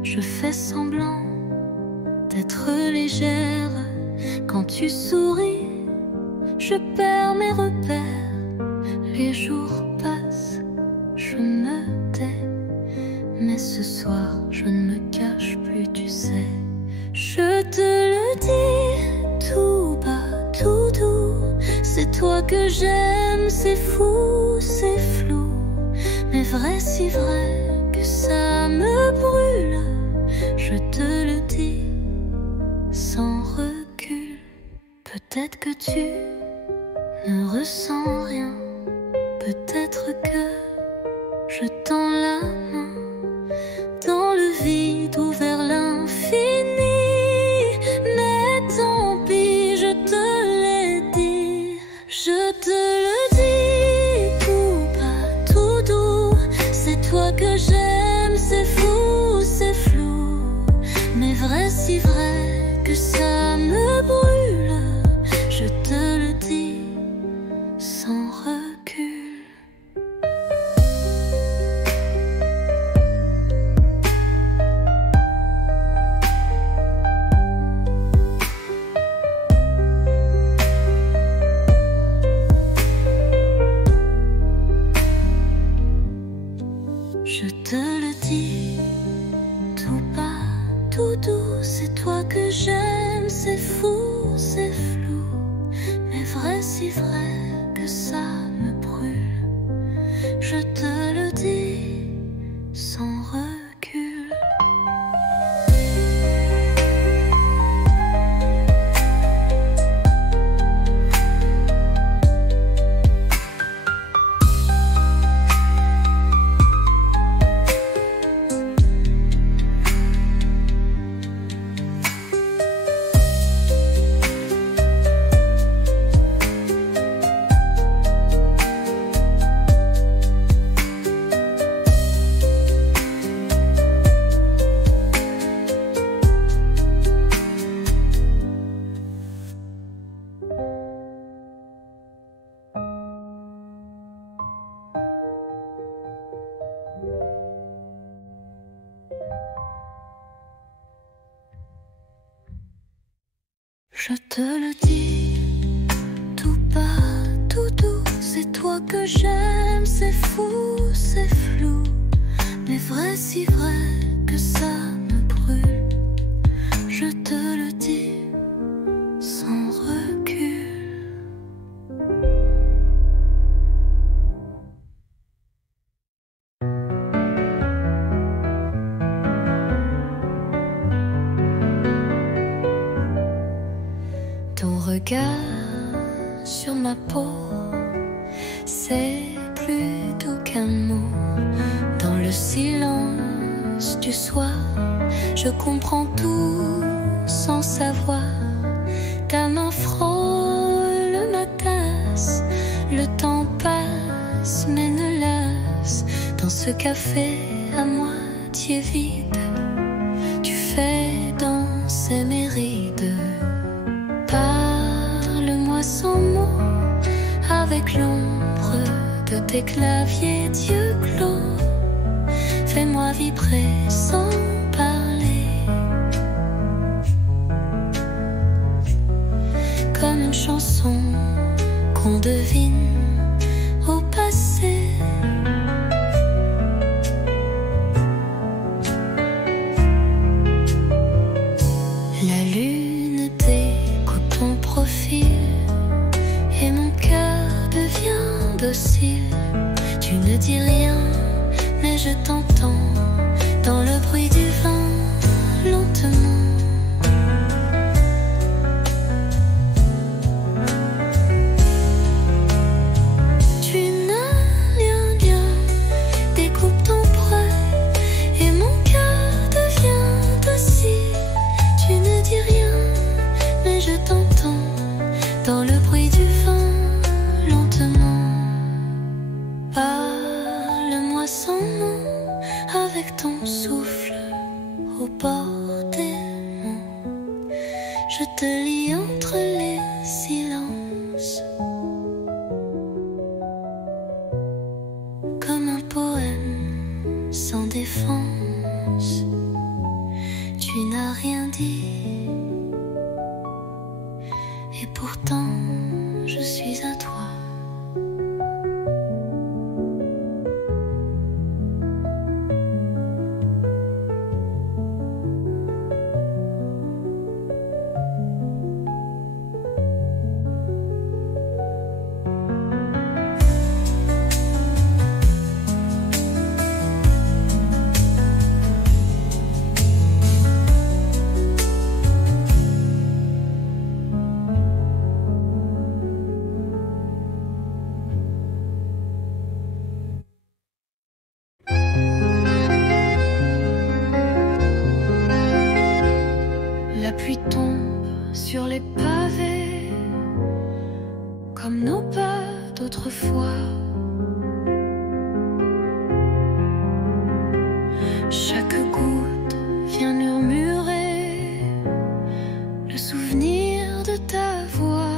Je fais semblant d'être légère. Quand tu souris, je perds mes repères. Les jours passent, je me tais, mais ce que j'aime, c'est fou, c'est flou, mais vrai, si vrai que ça me brûle. Je te le dis sans recul. Peut-être que tu ne ressens rien, peut-être que je tends la main dans le vide ou vers l'infini. Mais tant pis, je te l'ai dit, je te le dis tout bas, tout doux. C'est toi que j'aime, c'est fou, c'est flou, mais vrai, si vrai que ça me brûle. Je te le dis sans recul. Je te le dis tout bas, tout doux. C'est toi que j'aime, c'est fou, c'est flou, mais vrai, si vrai que ça me brûle. Je te le dis sans recul. Je te le dis tout bas, tout doux. C'est toi que j'aime, c'est fou, c'est flou, mais vrai, si vrai que ça me brûle. Je te le dis sans recul. Ton regard sur ma peau, c'est plus doux qu'un mot. Dans le silence du soir, je comprends tout sans savoir. Ta main frôle ma tasse, le temps passe mais ne lasse. Dans ce café à moitié vide, tu fais danser mes rides. Parle-moi sans mots, avec l'ombre de tes claviers d'yeux clos. Fais-moi vibrer sans parler, comme une chanson qu'on devine au passé. La lune découpe ton profil et mon cœur devient docile. Tu ne dis rien, mais je t'entends dans le bruit du vent, lentement. Tu n'as rien bien, découpe ton prêt et mon cœur devient docile. Tu ne dis rien, mais je t'entends dans le bruit du vent, lentement. Parle-moi sans nom, avec ton souffle au bord des monts. Je te lis entre les silences, comme un poème sans défense. Tu n'as rien dit, et pourtant je suis à toi. Chaque goutte vient murmurer le souvenir de ta voix.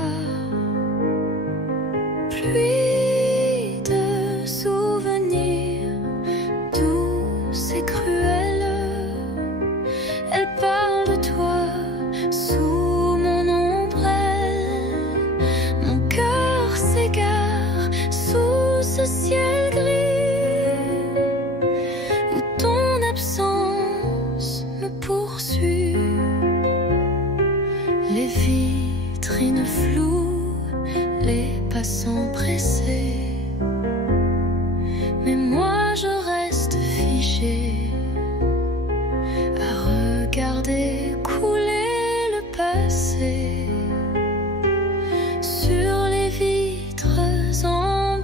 Pluie de souvenirs douces et cruelles, elle parle de toi sous mon ombrelle. Mon cœur s'égare sous ce ciel gris où ton absence me poursuit. Les vitrines floues, les passants pressés, mais moi je reste figée à regarder couler le passé sur les vitres embuées.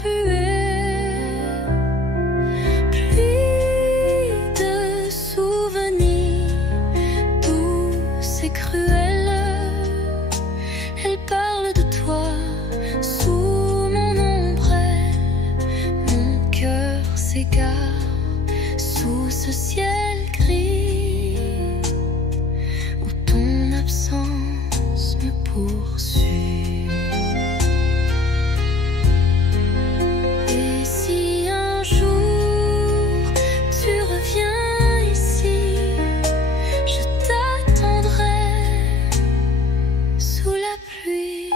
Pluie de souvenirs douces et cruelles, elle parle de toi sous mon ombrelle. Mon cœur s'égare sous ce ciel gris où ton absence me poursuit. Et si un jour tu reviens ici, je t'attendrai sous la pluie.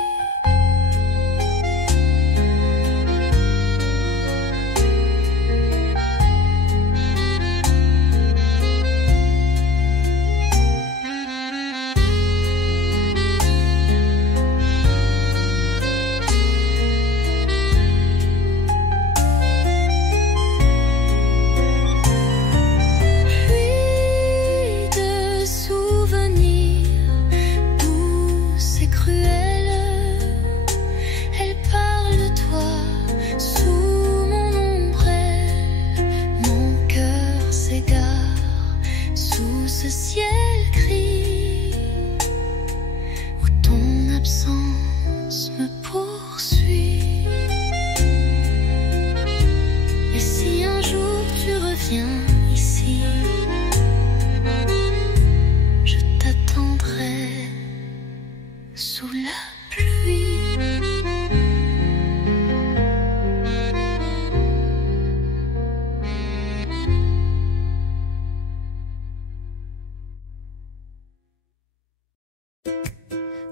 Pluie de souvenirs douces et cruelles, elle parle de toi sous mon ombrelle. Mon cœur s'égare sous ce ciel gris où ton absence me poursuit. Et si un jour tu reviens ici, je t'attendrai sous la pluie.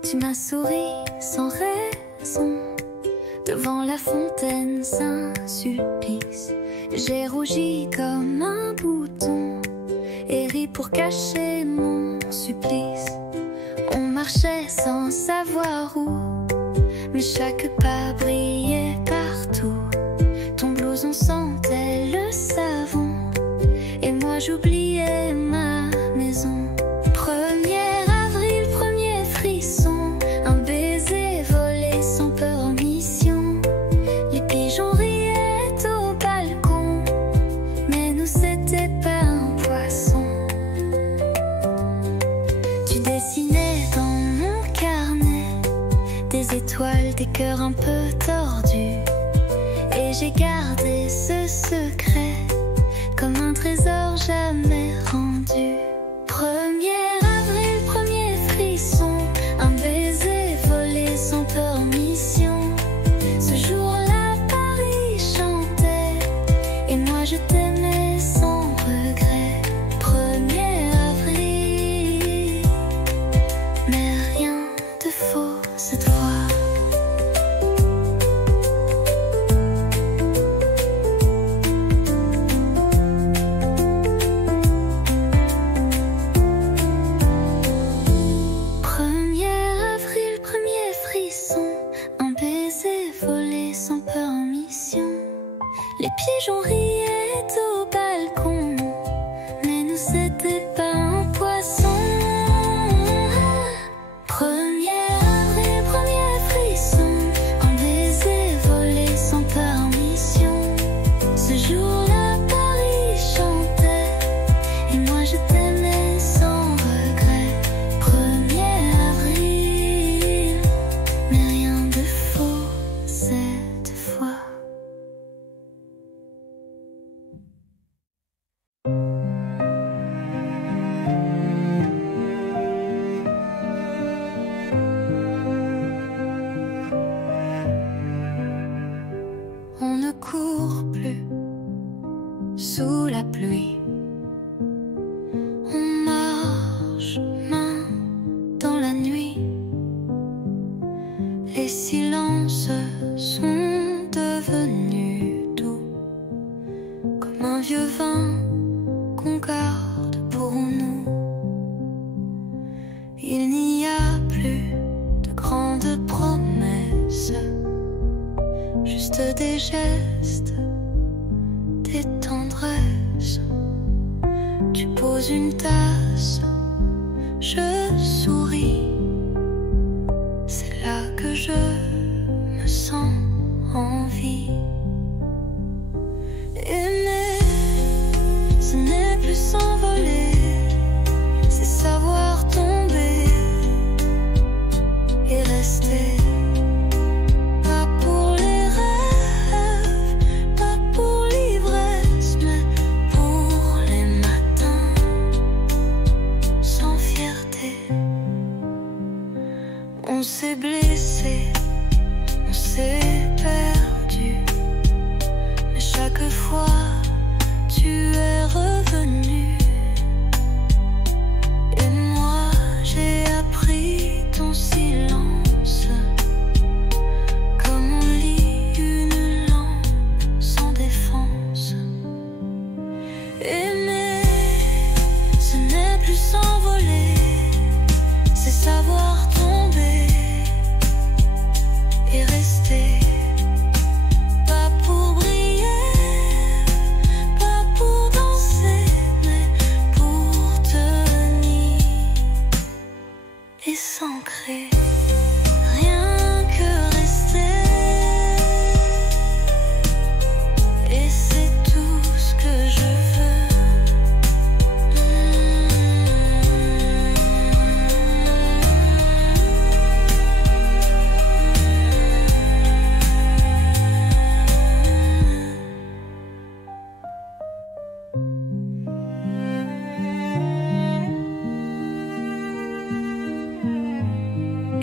Tu m'as souri sans raison devant la fontaine Saint-Sulpice. J'ai rougi comme un bouton et ri pour cacher mon supplice. On marchait sans savoir où, mais chaque pas brillait partout. Ton blouson sentait le savon et moi j'oubliais ma maison. 1er avril, premier frisson, un baiser volé sans permission. Les pigeons riaient au balcon, mais nous c'était pas un poisson. Tu dessinais dans mon carnet des étoiles, des cœurs un peu tordus, et j'ai gardé ce secret comme un trésor jamais rendu. 1er avril, premier frisson, un baiser volé sans permission. Ce jour-là, Paris chantait et moi je t'aimais sans regret. 1er avril, mais rien de faux cette fois. sous la pluie. On marche main dans la nuit. Les silences sont devenus doux, comme un vieux vin qu'on garde pour nous. Il n'y a plus de grandes promesses, juste des gestes, des tendresses. Tu poses une tasse, je souris. C'est là que je me sens en vie. Aimer, ce n'est plus s'envoler, c'est savoir tomber et rester. Pas pour les rêves, pas pour l'ivresse, mais pour les matins sans fierté. On s'est blessé, on s'est perdu, mais chaque fois tu es revenu. Et moi j'ai appris ton silence, comme on lit une lampe sans défense. Aimer, ce n'est plus s'envoler, c'est savoir tomber et rester. Pas pour briller, pas pour danser, mais pour tenir et s'ancrer. Rien que rester, et c'est tout ce que je veux.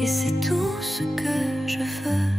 Et c'est tout ce que je veux.